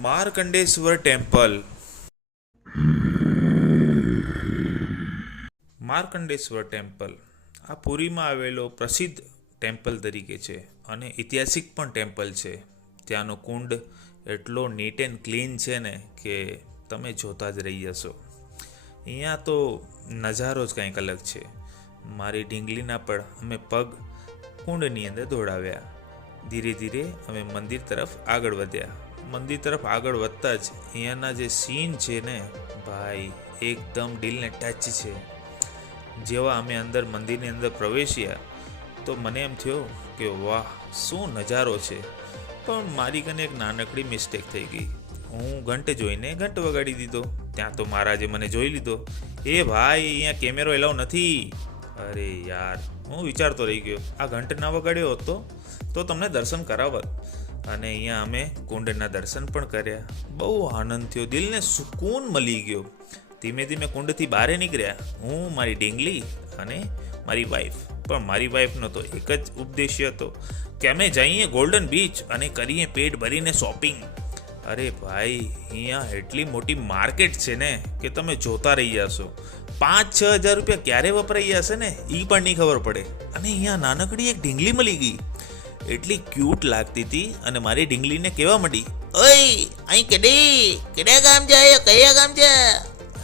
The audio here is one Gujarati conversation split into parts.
માર્કંડેશ્વર ટેમ્પલ. માર્કંડેશ્વર ટેમ્પલ આ પુરીમાં આવેલો પ્રસિદ્ધ ટેમ્પલ તરીકે છે અને ઐતિહાસિક પણ ટેમ્પલ છે. ત્યાંનો કુંડ એટલો નીટ એન્ડ ક્લીન છે ને કે તમે જોતા જ રહી જશો. અહીંયા તો નજારો જ કંઈક અલગ છે. મારી ઢીંગલીના પણ અમે પગ કુંડની અંદર દોડાવ્યા. ધીરે ધીરે અમે મંદિર તરફ આગળ વધ્યા. મંદિર તરફ આગળ વધતા જ અહીંયાના જે સીન છે ને ભાઈ એકદમ દિલને ટચ છે. જેવા અમે અંદર મંદિરની અંદર પ્રવેશ્યા તો મને એમ થયો કે વાહ શું નજારો છે. પણ મારી કને એક નાનકડી મિસ્ટેક થઈ ગઈ. હું ઘંટ જોઈને ઘંટ વગાડી દીધો. ત્યાં તો મહારાજે મને જોઈ લીધો. એ ભાઈ અહીંયા કેમેરો એલાવ નથી. અરે યાર, હું વિચારતો રહી ગયો આ ઘંટ ના વગાડ્યો હતો તો તમને દર્શન કરાવત. અને અહીંયા અમે કુંડના દર્શન પણ કર્યા. બહુ આનંદ થયો, દિલને સુકૂન મળી ગયો. ધીમે ધીમે કુંડથી બહાર નીકળ્યા હું, મારી ઢીંગલી અને મારી વાઈફ. પણ મારી વાઈફનો તો એક જ ઉદ્દેશ્ય હતો કે અમે જઈએ ગોલ્ડન બીચ અને કરીએ પેટ ભરીને શોપિંગ. અરે ભાઈ અહીંયા એટલી મોટી માર્કેટ છે ને કે તમે જોતા રહી જશો. 5-6 હજાર રૂપિયા ક્યારે વપરાઈ જશે ને એ પણ નહીં ખબર પડે. અને અહીંયા નાનકડી એક ઢીંગલી મળી ગઈ. એટલી ક્યુટ લાગતી હતી અને મારી ઢીંગલીને કહેવા માંડી, ઓય અહીં કેડા ગામ જાય, કયા ગામ છે?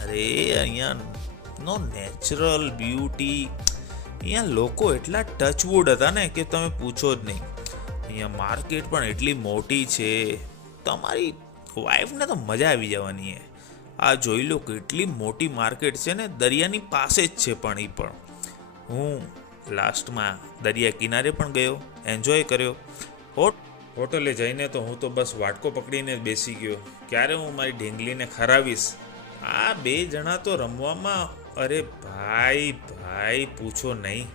અરે અહીંયાનો નેચરલ બ્યુટી, અહીંયા લોકો એટલા ટચવુડ હતા ને કે તમે પૂછો જ નહીં. અહીંયા માર્કેટ પણ એટલી મોટી છે. તમારી વાઈફને તો મજા આવી જવાની છે. આ જોઈ લો કેટલી મોટી માર્કેટ છે ને દરિયાની પાસે જ છે. પણ એ પણ હું લાસ્ટમાં દરિયા કિનારે પણ ગયો, એન્જોય કર્યો. હોટલે જઈને તો હું તો બસ વાટકો પકડીને બેસી ગયો, ક્યારે હું મારી ઢીંગલીને ખરાવીશ. આ બે જણા તો રમવામાં, અરે ભાઈ પૂછો નહીં.